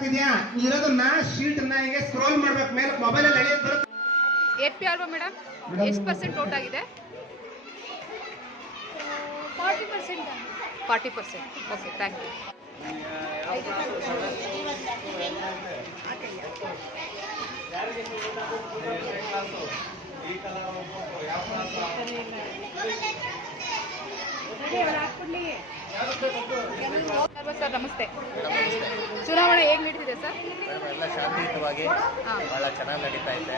ಆಗ್ತಿದ್ಯಾ ಇರೋದನ್ನ ಶೀಟ್ ನ ಹಿಂಗೆ ಸ್ಕ್ರೋಲ್ ಮಾಡ್ಬೇಕು ಮೇಲೆ ಮೊಬೈಲ್ ಅಲ್ಲಿ ಎಳೆಯೋದು ಬರುತ್ತೆ. APR ಮೇಡಮ್ ಎಷ್ಟು ಪರ್ಸೆಂಟ್ ಔಟ್ ಆಗಿದೆ? 40%. 40%. Okay, thank you. ಸರ್ ನಮಸ್ತೆ. ಚುನಾವಣೆ ಹೇಗೆ ನಡೀತಿದೆ ಸರ್? ಎಲ್ಲ ಶಾಂತಿಯುತವಾಗಿ ಬಹಳ ಚೆನ್ನಾಗಿ ನಡೀತಾ ಇದೆ.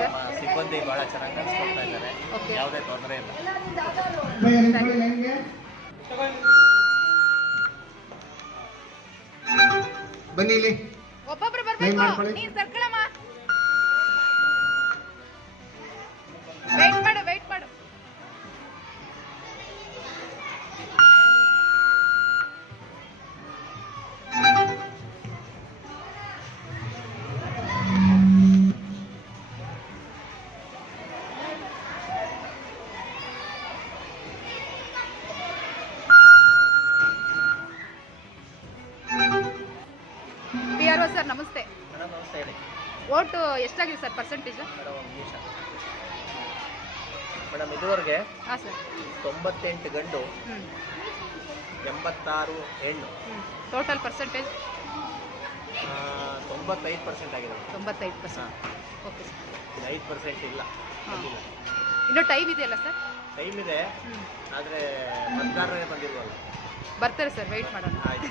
ನಮ್ಮ ಸಿಬ್ಬಂದಿ ಬಹಳ ಚೆನ್ನಾಗಿ ನಡೆಸ್ಕೊಡ್ತಾ ಇದ್ದಾರೆ. ಯಾವುದೇ ತೊಂದರೆ ಇಲ್ಲ. ಬನ್ನಿ ಇಲ್ಲಿ ಒಬ್ಬೊಬ್ರು ಬರ್ಬೇಕು. ನೀನ್ ಸರ್ಕಳಮ್ಮ. ವೇಟ್ ಮಾಡು. PRO ಸರ್ ನಮಸ್ತೆ. ನಮಸ್ತೆ ಹೇಳಿ. ವೋಟ್ ಎಷ್ಟಾಗಿದೆ ಸರ್ ಪರ್ಸೆಂಟೇಜ್? ಮೇಡಮ್ ಒಂದು ನಿಮಿಷ. ಮೇಡಮ್ ಇದುವರೆಗೆ ಹಾಂ ಸರ್. 98 ಗಂಡು, 86 ಹೆಣ್ಣು. ಟೋಟಲ್ ಪರ್ಸೆಂಟೇಜ್ 95% ಆಗಿದೆ. 95%. Okay sir. 5% ಇಲ್ಲ. ಇನ್ನೂ ಟೈಮ್ ಇದೆಯಲ್ಲ ಸರ್? ಟೈಮ್ ಇದೆ, ಆದರೆ ಮತದಾರರೇ ಬಂದಿಲ್ವಲ್ಲ. ಬರ್ತಾರೆ ಸರ್, ವೆಯ್ಟ್ ಮಾಡೋಣ. ಆಯ್ತು.